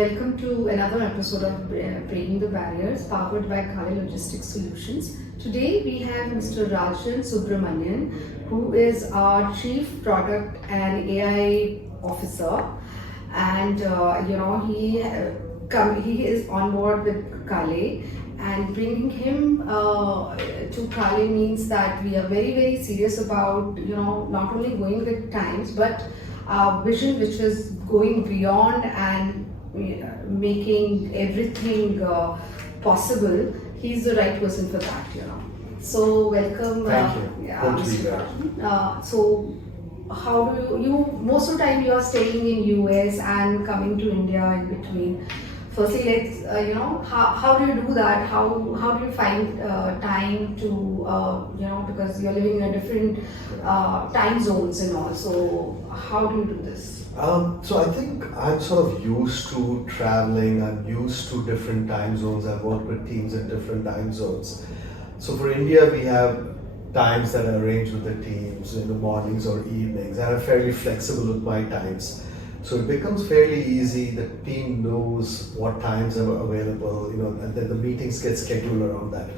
Welcome to another episode of Breaking the Barriers, powered by Kale Logistics Solutions. Today we have Mr. Rajan Subramanian, who is our Chief Product and AI Officer, and he is on board with Kale. And bringing him to Kale means that we are very serious about not only going with times but our vision, which is going beyond and making everything possible. He's the right person for that. So welcome. Thank you. Mr. Rajan. So how do you most of the time you are staying in US and coming to India in between? Firstly, let's how do you do that? How do you find time to because you're living in a different time zones and all. So how do you do this? So I think I'm sort of used to traveling. I'm used to different time zones. I've worked with teams in different time zones. So for India, we have times that are arranged with the teams in the mornings or evenings. And I'm fairly flexible with my times. So it becomes fairly easy. The team knows what times are available, and then the meetings get scheduled around that.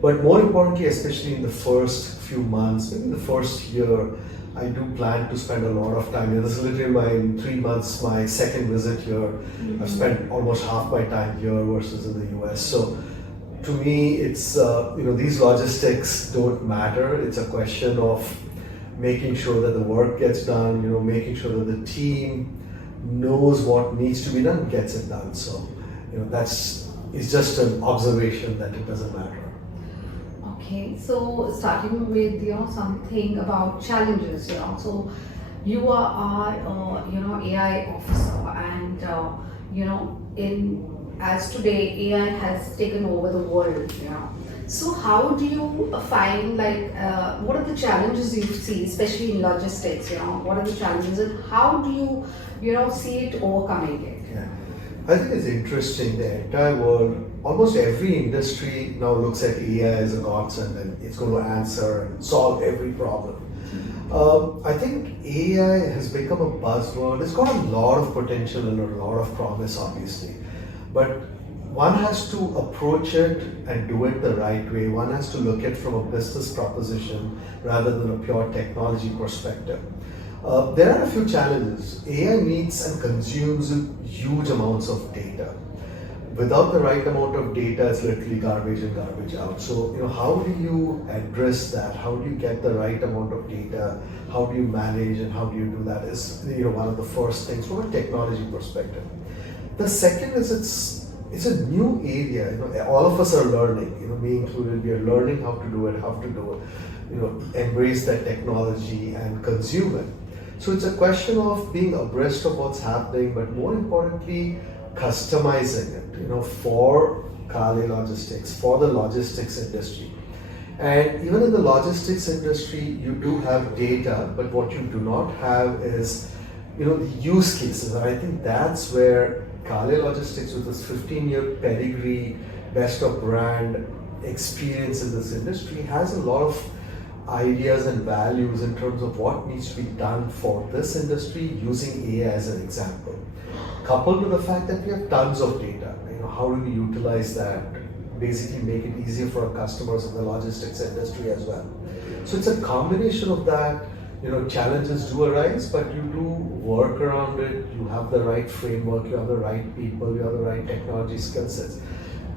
But more importantly, especially in the first few months, maybe the first year, I do plan to spend a lot of time here. This is literally in 3 months, my second visit here. Mm-hmm. I've spent almost half my time here versus in the US. So to me, it's, these logistics don't matter. It's a question of making sure that the work gets done, making sure that the team knows what needs to be done, gets it done. So, it's just an observation that it doesn't matter. Okay, so starting with something about challenges. So you are our AI officer, and as today AI has taken over the world. So how do you find what are the challenges you see, especially in logistics? What are the challenges, and how do you see it overcoming it? Yeah. I think it's interesting. The entire world, almost every industry now looks at AI as a godsend, and it's going to answer and solve every problem. I think AI has become a buzzword. It's got a lot of potential and a lot of promise, obviously, but one has to approach it and do it the right way. One has to look at it from a business proposition rather than a pure technology perspective. There are a few challenges. AI needs and consumes huge amounts of data. Without the right amount of data, it's literally garbage in, garbage out. So, how do you address that? How do you get the right amount of data? How do you manage and how do you do that is, one of the first things from a technology perspective. The second is it's a new area. All of us are learning, me included. We are learning how to do it, embrace that technology and consume it. So it's a question of being abreast of what's happening, but more importantly, customizing it, for Kale Logistics, for the logistics industry. And even in the logistics industry, you do have data, but what you do not have is, the use cases. And I think that's where Kale Logistics, with its 15-year pedigree, best of brand experience in this industry, has a lot of ideas and values in terms of what needs to be done for this industry using AI as an example. Coupled with the fact that we have tons of data, how do we utilize that? Basically make it easier for our customers in the logistics industry as well. So it's a combination of that. Challenges do arise, but you do work around it. You have the right framework, you have the right people, you have the right technology skill sets.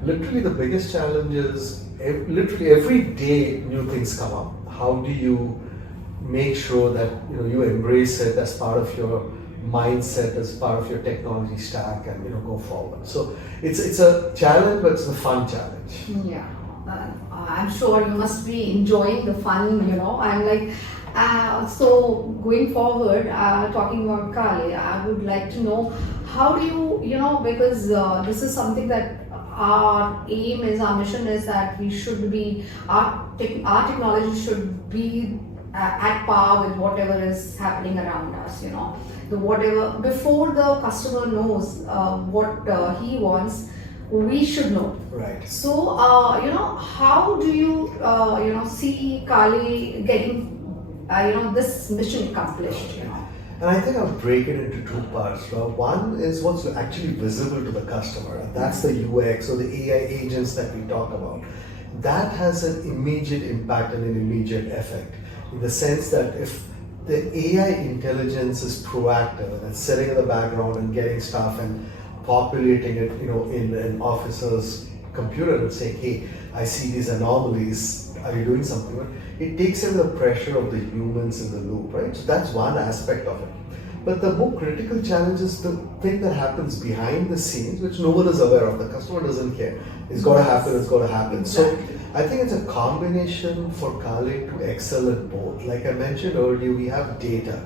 Literally the biggest challenge is literally every day new things come up. How do you make sure that you embrace it as part of your mindset, as part of your technology stack, and go forward? So it's a challenge, but it's a fun challenge. Yeah, I'm sure you must be enjoying the fun. I'm like. So going forward, talking about Kale, I would like to know how do you, because this is something that our aim is, our mission is that we should be, our technology should be at par with whatever is happening around us, whatever, before the customer knows what he wants, we should know. Right. So, how do you, see Kale getting this mission accomplished? And I think I'll break it into two parts. One is what's actually visible to the customer, and that's the UX or the AI agents that we talk about. That has an immediate impact and an immediate effect, in the sense that if the AI intelligence is proactive and it's sitting in the background and getting stuff and populating it, in an officer's computer and saying, "Hey, I see these anomalies. Are you doing something?" It takes away the pressure of the humans in the loop, right? So that's one aspect of it. But the more critical challenge is the thing that happens behind the scenes, which no one is aware of. The customer doesn't care. It's got to happen. It's got to happen. Exactly. So I think it's a combination for Kale to excel at both. Like I mentioned earlier, we have data.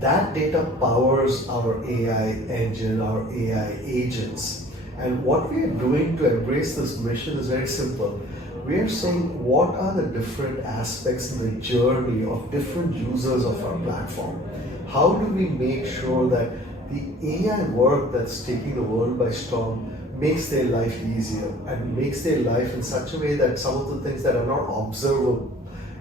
That data powers our AI engine, our AI agents. And what we are doing to embrace this mission is very simple. We are saying what are the different aspects in the journey of different users of our platform. How do we make sure that the AI work that's taking the world by storm makes their life easier and makes their life in such a way that some of the things that are not observable,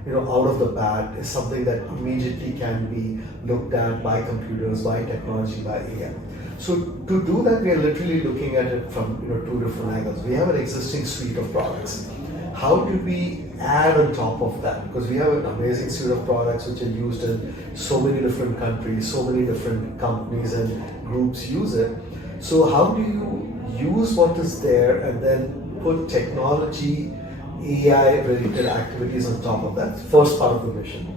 out of the bat is something that immediately can be looked at by computers, by technology, by AI. So to do that, we are literally looking at it from two different angles. We have an existing suite of products. How do we add on top of that? Because we have an amazing suite of products which are used in so many different countries, so many different companies and groups use it. So how do you use what is there and then put technology, AI related activities on top of that? First part of the mission.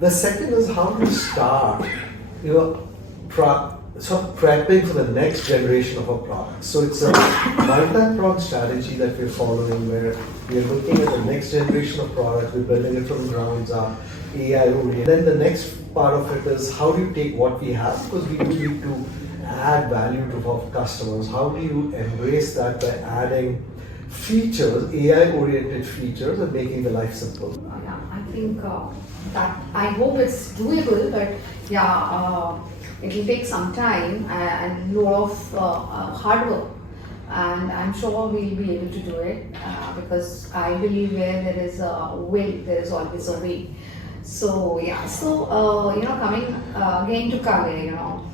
The second is how to start, sort of prepping for the next generation of our products. So it's a multi-pronged strategy that we're following, where we are looking at the next generation of products, we're building it from the ground up, AI oriented. Then the next part of it is how do you take what we have, because we do need to add value to our customers. How do you embrace that by adding features, AI-oriented features, and making the life simple? Yeah, I think that I hope it's doable, but yeah, it will take some time and a lot of hard work. And I'm sure we'll be able to do it because I believe where there is a will, there is always a way. So yeah, coming again to Kale,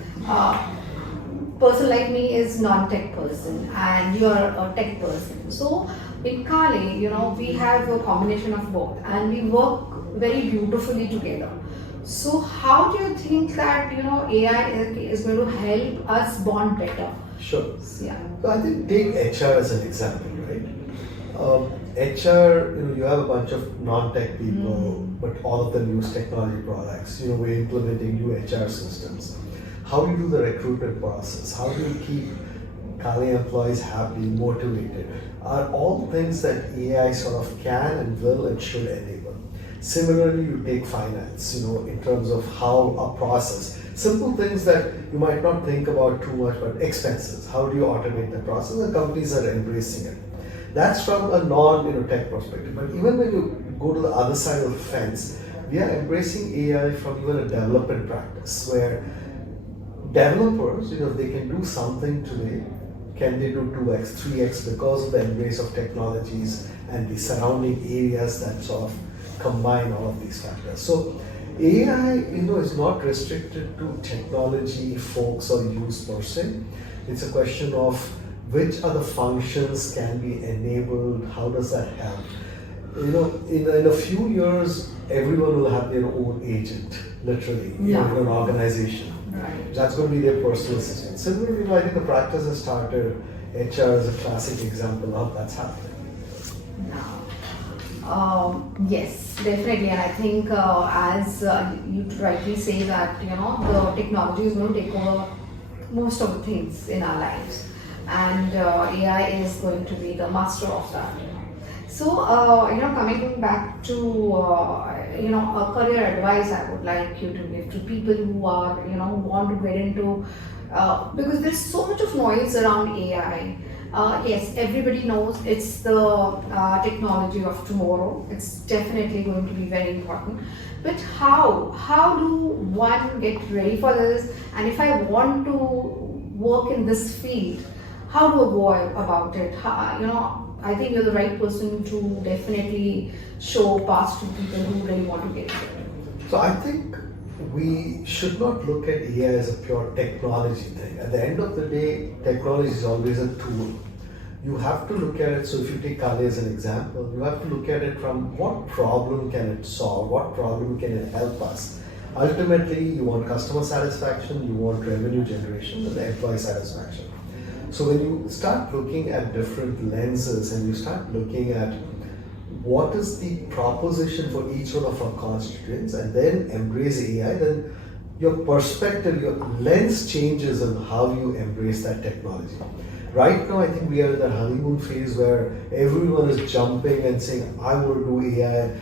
person like me is non-tech person and you are a tech person. So in Kale, we have a combination of both and we work very beautifully together. So how do you think that AI is going to help us bond better? Sure. Yeah. So I think take HR as an example, right? HR, you have a bunch of non-tech people, but all of them use technology products. We're implementing new HR systems. How do you do the recruitment process? How do you keep Kale employees happy, motivated? Are all things that AI sort of can and will and should enable. Similarly, you take finance, in terms of how a process, simple things that you might not think about too much, but expenses. How do you automate the process? And companies are embracing it. That's from a non-tech perspective. But even when you go to the other side of the fence, we are embracing AI from even a development practice, where developers, if they can do something today, can they do 2x, 3x because of the embrace of technologies and the surrounding areas that sort of combine all of these factors. So AI, is not restricted to technology folks or use per se. It's a question of which other functions can be enabled, how does that help? In a few years, everyone will have their own agent, literally, in an organization. Right. That's going to be their personal assistant. Similarly, I think the practice has started. HR is a classic example of that's happening. Yes, definitely, and I think as you rightly say that the technology is going to take over most of the things in our lives, and AI is going to be the master of that. So coming back to a career advice, I would like you to give to people who are who want to get into because there's so much of noise around AI. Yes, everybody knows it's the technology of tomorrow. It's definitely going to be very important. But how do one get ready for this? And if I want to work in this field, how do I go about it? I think you're the right person to definitely show paths to people who really want to get into it. So I think we should not look at AI as a pure technology thing. At the end of the day, technology is always a tool. You have to look at it, so if you take Kale as an example, you have to look at it from what problem can it solve, what problem can it help us. Ultimately, you want customer satisfaction, you want revenue generation, and employee satisfaction. So when you start looking at different lenses and you start looking at what is the proposition for each one of our constituents and then embrace AI, then your perspective, your lens changes on how you embrace that technology. Right now, I think we are in the honeymoon phase where everyone is jumping and saying, I will do AI,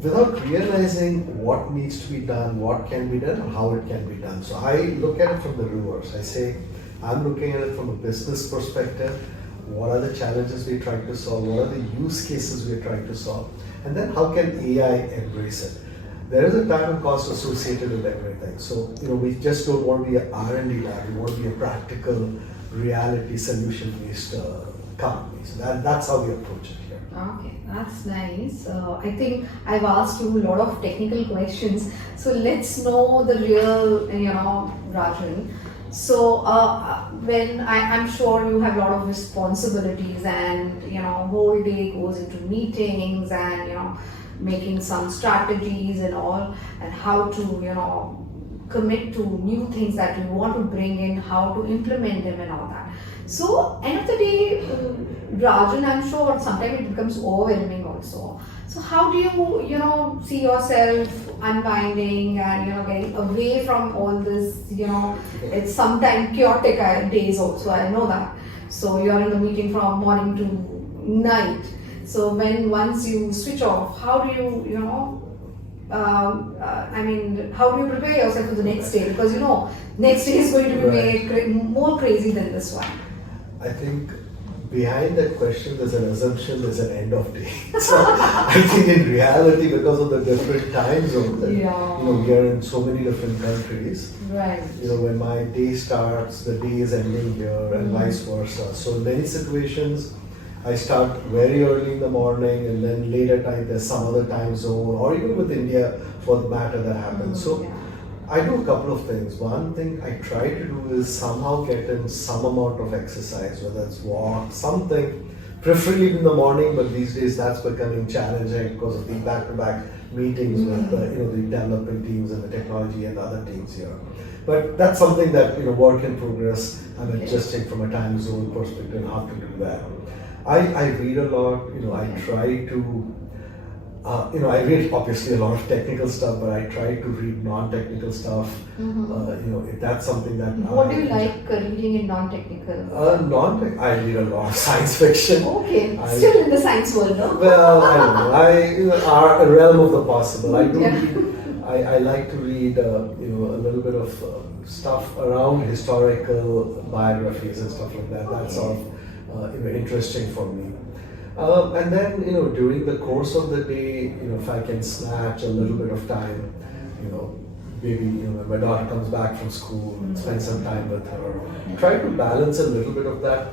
without realizing what needs to be done, what can be done, and how it can be done. So I look at it from the reverse. I say, I'm looking at it from a business perspective. What are the challenges we're trying to solve? What are the use cases we're trying to solve? And then how can AI embrace it? There is a time and cost associated with everything. So, we just don't want to be an R&D lab. We want to be a practical, reality, solution-based company. So that's how we approach it here. Okay, that's nice. I think I've asked you a lot of technical questions. So let's know the real, Rajan. So when I'm sure you have a lot of responsibilities and whole day goes into meetings and making some strategies and all, and how to commit to new things that you want to bring in, how to implement them and all that. So end of the day, Rajan, I'm sure sometimes it becomes overwhelming also. So how do you see yourself unwinding and getting away from all this? It's sometimes chaotic days also. I know that. So you're in the meeting from morning to night. So once you switch off, how do you how do you prepare yourself for the next day? Because next day is going to be more crazy than this one. I think behind that question there's an assumption there's an end of day. So I think in reality, because of the different time zones, we are in so many different countries. Right. When my day starts, the day is ending here, and vice versa. So in many situations, I start very early in the morning, and then late at night there's some other time zone, or even with India for the matter that happens. So I do a couple of things. One thing I try to do is somehow get in some amount of exercise, whether it's walk, something, preferably in the morning, but these days that's becoming challenging because of the back-to-back meetings with the development teams and the technology and the other teams here. But that's something that, work in progress. I'm adjusting from a time zone perspective how to do that. I read a lot, I try to I read obviously a lot of technical stuff, but I try to read non-technical stuff. If that's something that. What do you like reading in non-technical? I read a lot of science fiction. Okay, still in the science world, no? Well, I don't know. Are a realm of the possible. I do. I like to read a little bit of stuff around historical biographies and stuff like that. That's all interesting for me. And then, during the course of the day, if I can snatch a little bit of time, maybe, when my daughter comes back from school, spend some time with her, try to balance a little bit of that.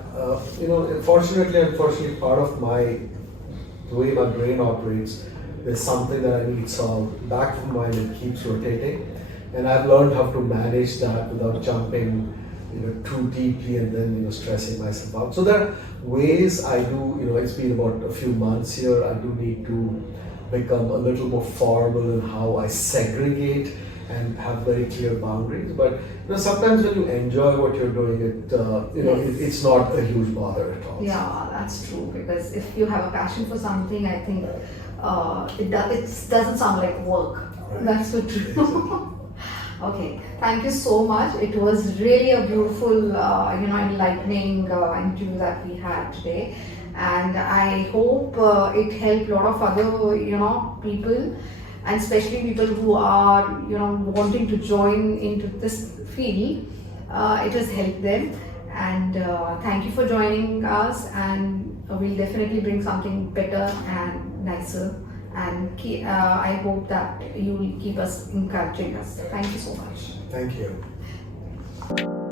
Unfortunately, part of the way my brain operates, there's something that I need solved. Back of my mind, it keeps rotating. And I've learned how to manage that without jumping too deeply and then stressing myself out. So there are ways I do, it's been about a few months here, I do need to become a little more formal in how I segregate and have very clear boundaries. But sometimes when you enjoy what you're doing, it's not a huge bother at all. Yeah, that's true, because if you have a passion for something, I think it doesn't sound like work. Right. That's so true. Exactly. Okay, thank you so much. It was really a beautiful, enlightening interview that we had today, and I hope it helped a lot of other, people, and especially people who are, wanting to join into this field. It has helped them, and thank you for joining us. And we'll definitely bring something better and nicer. And I hope that you will keep us encouraging us. Thank you so much. Thank you.